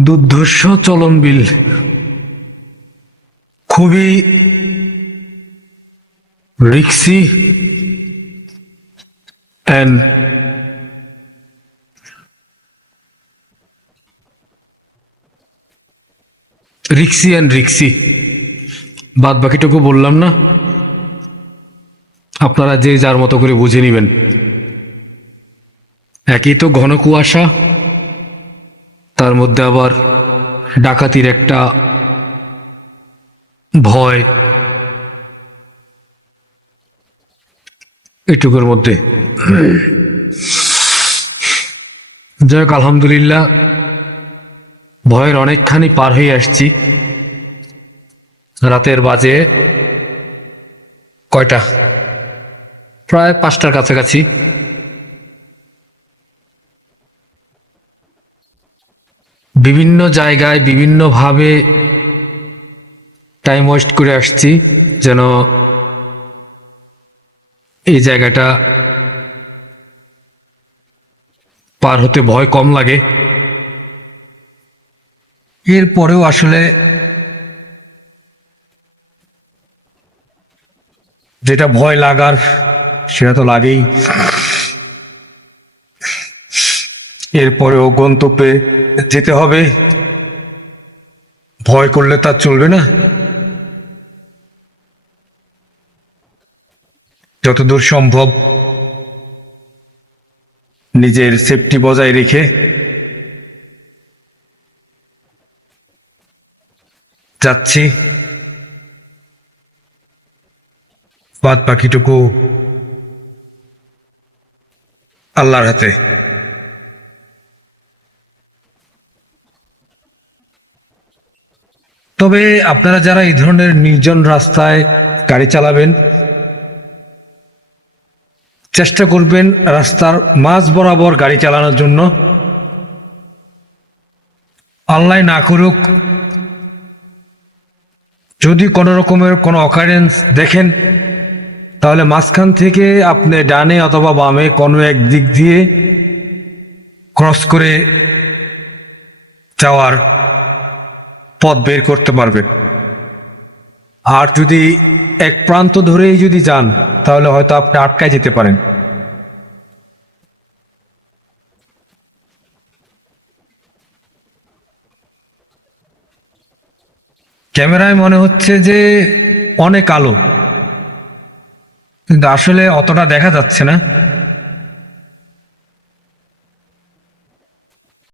দুর্ধর্ষ চলন বিল খুবই রিক্সি অ্যান্ড রিক্সি অ্যান্ড রিক্সি। বাদ বাকিটুকু বললাম না। আপনারা যে যার মতো করে বুঝে নেবেন। একই তো ঘন কুয়াশা। তার মধ্যে আবার ডাকাতির একটা ভয় এটুকুর মধ্যে। যাই হোক, আলহামদুলিল্লাহ, ভয়ের অনেকখানি পার হয়ে আসছি। রাতের বাজে কয়টা? প্রায় পাঁচটার কাছাকাছি। বিভিন্ন জায়গায় বিভিন্নভাবে টাইম ওয়েস্ট করে আসছি, যেন এই জায়গাটা পার হতে ভয় কম লাগে। এরপরেও আসলে যেটা ভয় লাগার, সেটা তো লাগেই। এরপরেও গন্তব্যে যেতে হবে। ভয় করলে তা চলবে না। যতদূর সম্ভব নিজের সেফটি বজায় রেখে যাচ্ছি। বাদ বাকিটুকু আল্লাহর হাতে। তবে আপনারা যারা এই ধরনের নির্জন রাস্তায় গাড়ি চালাবেন, চেষ্টা করবেন রাস্তার মাঝ বরাবর গাড়ি চালানোর জন্য। আল্লাহ না করুক। যদি কোনো রকমের কোনো অকারেন্স দেখেন, তাহলে মাঝখান থেকে আপনি ডানে অথবা বামে কোনো এক দিক দিয়ে ক্রস করে যাওয়ার পথ বের করতে পারবে। আর যদি এক প্রান্ত ধরেই যদি যান, তাহলে হয়তো আপনি আটকায় যেতে পারেন। ক্যামেরায় মনে হচ্ছে যে অনেক আলো। কিন্তু আসলে অতটা দেখা যাচ্ছে না।